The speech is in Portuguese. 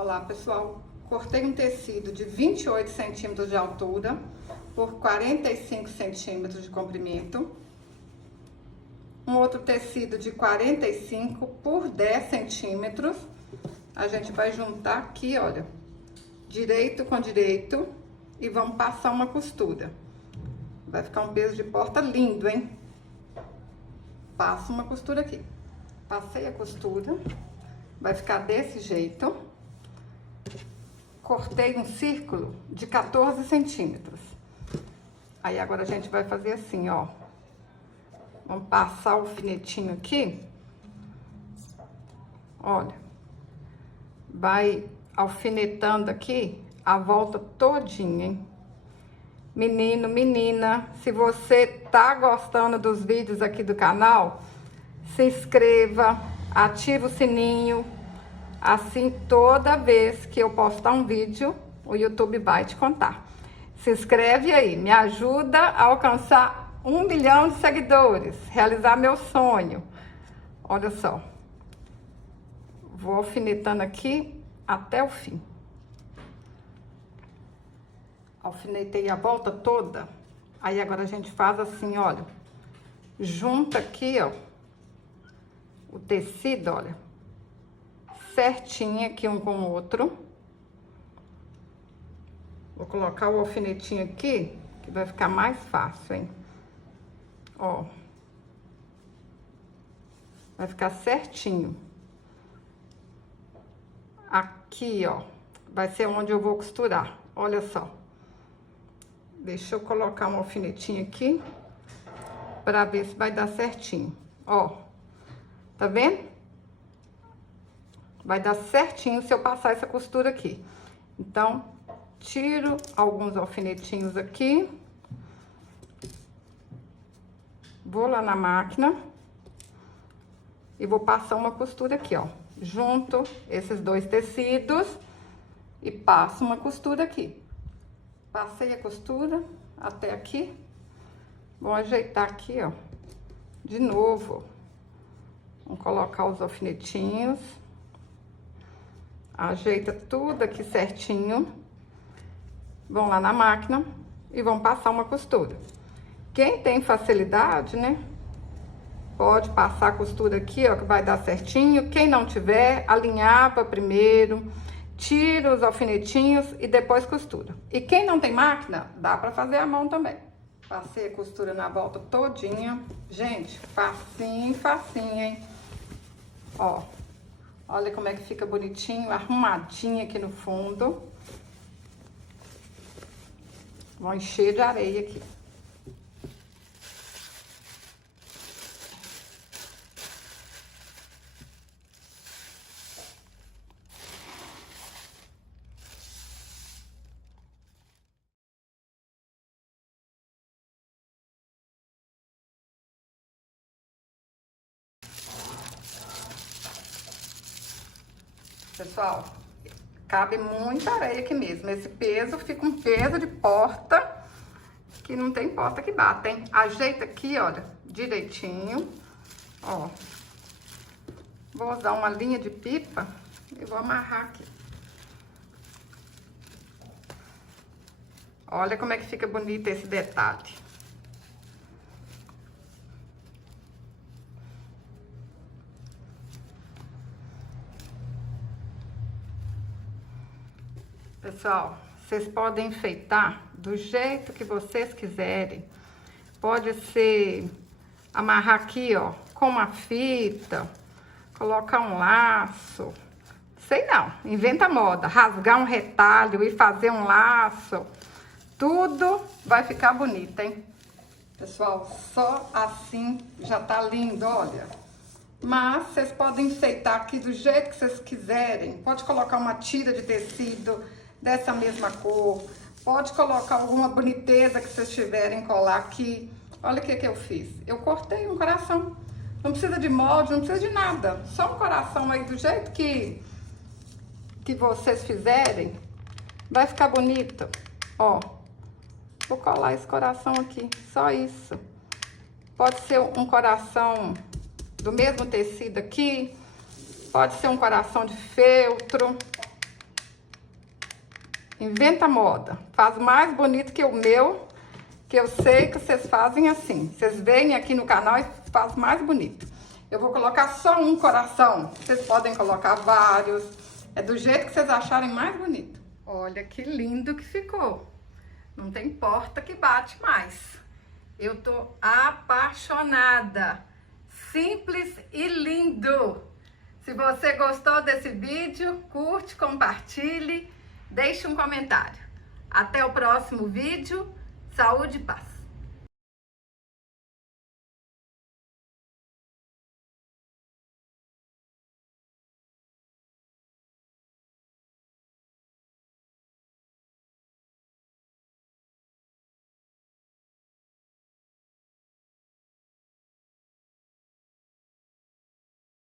Olá pessoal, cortei um tecido de 28 centímetros de altura por 45 centímetros de comprimento, um outro tecido de 45 por 10 centímetros. A gente vai juntar aqui, olha, direito com direito e vamos passar uma costura. Vai ficar um peso de porta lindo, hein? Passo uma costura aqui. Passei a costura, vai ficar desse jeito. Cortei um círculo de 14 centímetros. Aí agora a gente vai fazer assim, ó. Vamos passar o alfinetinho aqui. Olha. Vai alfinetando aqui a volta todinha, hein? Menino, menina, se você tá gostando dos vídeos aqui do canal, se inscreva, ativa o sininho. Assim, toda vez que eu postar um vídeo, o YouTube vai te contar. Se inscreve aí, me ajuda a alcançar 1 milhão de seguidores, realizar meu sonho. Olha só. Vou alfinetando aqui até o fim. Alfinetei a volta toda. Aí agora a gente faz assim, olha. Junta aqui, ó, o tecido, olha. Certinho aqui um com o outro. Vou colocar o alfinetinho aqui, que vai ficar mais fácil, hein? Ó. Vai ficar certinho. Aqui, ó, vai ser onde eu vou costurar. Olha só. Deixa eu colocar um alfinetinho aqui, pra ver se vai dar certinho. Ó. Tá vendo? Vai dar certinho se eu passar essa costura aqui. Então, tiro alguns alfinetinhos aqui. Vou lá na máquina. E vou passar uma costura aqui, ó. Junto esses dois tecidos. E passo uma costura aqui. Passei a costura até aqui. Vou ajeitar aqui, ó. De novo. Vamos colocar os alfinetinhos. Ajeita tudo aqui certinho. Vão lá na máquina e vão passar uma costura. Quem tem facilidade, né? Pode passar a costura aqui, ó, que vai dar certinho. Quem não tiver, alinhava primeiro, tira os alfinetinhos e depois costura. E quem não tem máquina, dá pra fazer à mão também. Passei a costura na volta todinha. Gente, facinho, facinho, hein? Ó. Olha como é que fica bonitinho, arrumadinho aqui no fundo. Vou encher de areia aqui. Pessoal, cabe muita areia aqui mesmo. Esse peso fica um peso de porta, que não tem porta que bata, hein? Ajeita aqui, olha, direitinho. Ó. Vou usar uma linha de pipa e vou amarrar aqui. Olha como é que fica bonito esse detalhe. Pessoal, vocês podem enfeitar do jeito que vocês quiserem. Pode ser amarrar aqui, ó, com uma fita, colocar um laço. Sei não, inventa moda. Rasgar um retalho e fazer um laço. Tudo vai ficar bonito, hein? Pessoal, só assim já tá lindo, olha. Mas vocês podem enfeitar aqui do jeito que vocês quiserem. Pode colocar uma tira de tecido dessa mesma cor. Pode colocar alguma boniteza que vocês tiverem colar aqui. Olha o que eu fiz. Eu cortei um coração. Não precisa de molde, não precisa de nada. Só um coração aí do jeito que vocês fizerem. Vai ficar bonito. Ó. Vou colar esse coração aqui. Só isso. Pode ser um coração do mesmo tecido aqui. Pode ser um coração de feltro. inventa moda. Faz mais bonito que o meu, que eu sei que vocês fazem assim. Vocês vêm aqui no canal e fazem mais bonito. Eu vou colocar só um coração. Vocês podem colocar vários. É do jeito que vocês acharem mais bonito. Olha que lindo que ficou. Não tem porta que bate mais. Eu tô apaixonada. Simples e lindo. Se você gostou desse vídeo, curte, compartilhe, deixe um comentário. Até o próximo vídeo. Saúde e paz.